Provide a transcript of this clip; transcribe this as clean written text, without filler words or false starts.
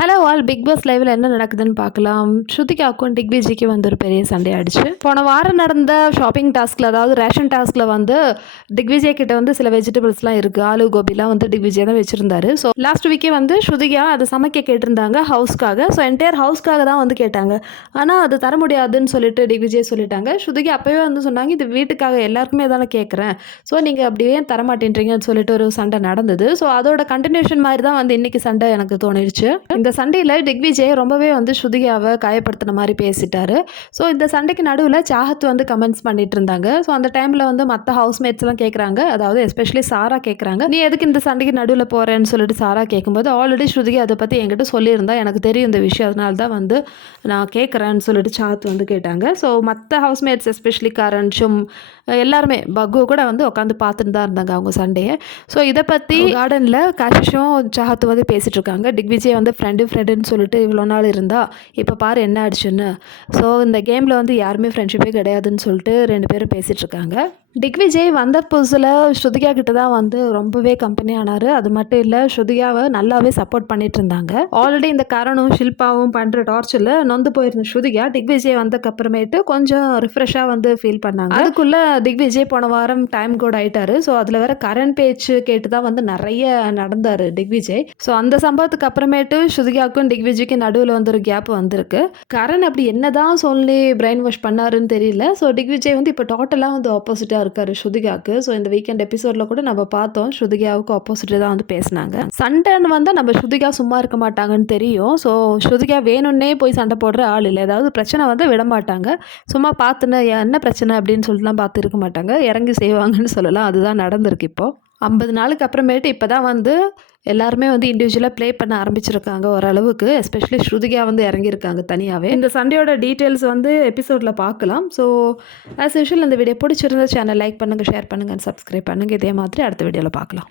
Hello all, big pass லைவ்ல என்ன நடக்குதுன்னு பார்க்கலாம். ஸ்ருதிகாவுக்கும் டிக்விஜய்க்கு வந்து ஒரு பெரிய சண்டை ஆயிடுச்சு. போன வாரம் நடந்த ஷாப்பிங் டாஸ்க்ல, அதாவது ரேஷன் டாஸ்க்ல வந்து டிக்விஜய் கிட்ட வந்து சில வெஜிடபிள்ஸ்லாம் இருக்கு, ஆலு கோபிலாம் வந்து டிக்விஜய் தான் வச்சிருந்தாரு. ஸோ லாஸ்ட் வீக்கே வந்து ஸ்ருதிகா அதை சமைக்க கேட்டிருந்தாங்க ஹவுஸ்க்காக. ஸோ என்டையர் ஹவுஸ்க்காக தான் வந்து கேட்டாங்க. ஆனால் அது தர முடியாதுன்னு சொல்லிட்டு டிக்விஜய் சொல்லிட்டாங்க. ஸ்ருதிகா அப்பவே வந்து சொன்னாங்க, இது வீட்டுக்காக எல்லாருக்குமே தானே கேட்குறேன், ஸோ நீங்கள் அப்படியே தர மாட்டேன்றீங்கன்னு சொல்லிட்டு ஒரு சண்டை நடந்தது. ஸோ அதோட கண்டினியூஷன் மாதிரி தான் வந்து இன்னைக்கு சண்டை எனக்கு தோணிடுச்சு. இந்த சண்டையில் டிக்விஜய் ரொம்பவே வந்து ஸ்ருதிகாவை காயப்படுத்தின மாதிரி பேசிட்டாரு. ஸோ இந்த சண்டைக்கு நடுவில் சாஹத் வந்து கமெண்ட்ஸ் பண்ணிட்டு இருந்தாங்க. ஸோ அந்த டைமில் வந்து மற்ற ஹவுஸ்மேட்ஸ்லாம் கேட்குறாங்க, அதாவது எஸ்பெஷலி சாரா கேட்குறாங்க, நீ எதுக்கு இந்த சண்டைக்கு நடுவில் போகிறேன்னு சொல்லிட்டு சாரா கேட்கும்போது, ஆல்ரெடி ஸ்ருதிகா அதை பற்றி என்கிட்ட சொல்லியிருந்தா, எனக்கு தெரியும் இந்த விஷயம், அதனால தான் வந்து நான் கேட்குறேன்னு சொல்லிட்டு சாஹத் வந்து கேட்டாங்க. ஸோ மற்ற ஹவுஸ்மேட்ஸ் எஸ்பெஷலி கரண், ஷும் எல்லாருமே, பக்கு கூட வந்து உட்காந்து பார்த்துட்டு தான் இருந்தாங்க அவங்க சண்டையை. ஸோ இதை பற்றி கார்டனில் காஷிஷும் சாஹத் வந்து பேசிகிட்டு இருக்காங்க. டிக்விஜய் வந்து ஃப்ரெண்டுன்னு சொல்லிட்டு இவ்வளோ நாள் இருந்தா, இப்போ பாரு என்ன ஆயிடுச்சுன்னு. ஸோ இந்த கேமில் வந்து யாருமே ஃப்ரெண்ட்ஷிப்பே கிடையாதுன்னு சொல்லிட்டு 2 பேரும் பேசிகிட்டு இருக்காங்க. டிக்விஜய் வந்த புதுசில் ஸ்ருதிகா கிட்ட தான் வந்து ரொம்பவே கம்பெனி ஆனார். அது மட்டும் இல்லை, ஸ்ருதிகாவை நல்லாவே சப்போர்ட் பண்ணிட்டு இருந்தாங்க. ஆல்ரெடி இந்த கரணும் ஷில்பாவும் பண்ணுற டார்ச்சரில் நொந்து போயிருந்த ஸ்ருதிகா டிக்விஜய் வந்ததுக்கப்புறமேட்டு கொஞ்சம் ரிஃப்ரெஷ்ஷாக வந்து ஃபீல் பண்ணாங்க. அதுக்குள்ளே டிக்விஜய் போன வாரம் டைம் கோட் ஆகிட்டாரு. ஸோ அதில் வேற கரண் பேச்சு கேட்டு தான் வந்து நிறைய நடந்தார் டிக்விஜய். ஸோ அந்த சம்பவத்துக்கு அப்புறமேட்டு ஸ்ருதிகாவுக்கும் டிக்விஜய்க்கும் நடுவில் வந்து ஒரு கேப் வந்திருக்கு. கரண் அப்படி என்னதான் சொல்லி பிரெயின் வாஷ் பண்ணாருன்னு தெரியல. ஸோ டிக்விஜய் வந்து இப்போ டோட்டலாக வந்து ஆப்போசிட்டாக இருக்காரு ஸ்ருதிகாவுக்கு. ஸோ இந்த வீக்கெண்ட் எபிசோட்ல கூட நம்ம பார்த்தோம், ஸ்ருதிகாவுக்கு ஆப்போசிட்டாக தான் வந்து பேசினாங்க. சண்டைன்னு வந்து நம்ம ஸ்ருதிகா சும்மா இருக்க மாட்டாங்கன்னு தெரியும். ஸோ ஸ்ருதிகா வேணும்னே போய் சண்டை போடுற ஆள் இல்லை. ஏதாவது பிரச்சனை வந்து விட மாட்டாங்க. சும்மா பார்த்துன்னு என்ன பிரச்சனை அப்படின்னு சொல்லிட்டுலாம் பார்த்து இருக்க மாட்டாங்க, இறங்கி செய்வாங்கன்னு சொல்லலாம். அதுதான் நடந்திருக்கு. இப்போ 50 நாளுக்கு அப்புறமேட்டு இப்போ தான் வந்து எல்லாருமே வந்து இண்டிவிஜுவலாக ப்ளே பண்ண ஆரம்பிச்சிருக்காங்க ஓரளவுக்கு. எஸ்பெஷலி ஸ்ருதிகா வந்து இறங்கியிருக்காங்க தனியாகவே. இந்த சண்டையோட டீட்டெயில்ஸ் வந்து எபிசோடில் பார்க்கலாம். ஸோ ஆஸ் யூஷுவல் இந்த வீடியோ பிடிச்சிருந்த சேனல் லைக் பண்ணுங்கள், ஷேர் பண்ணுங்கள், சப்ஸ்கிரைப் பண்ணுங்கள். இதே மாதிரி அடுத்த வீடியோவில் பார்க்கலாம்.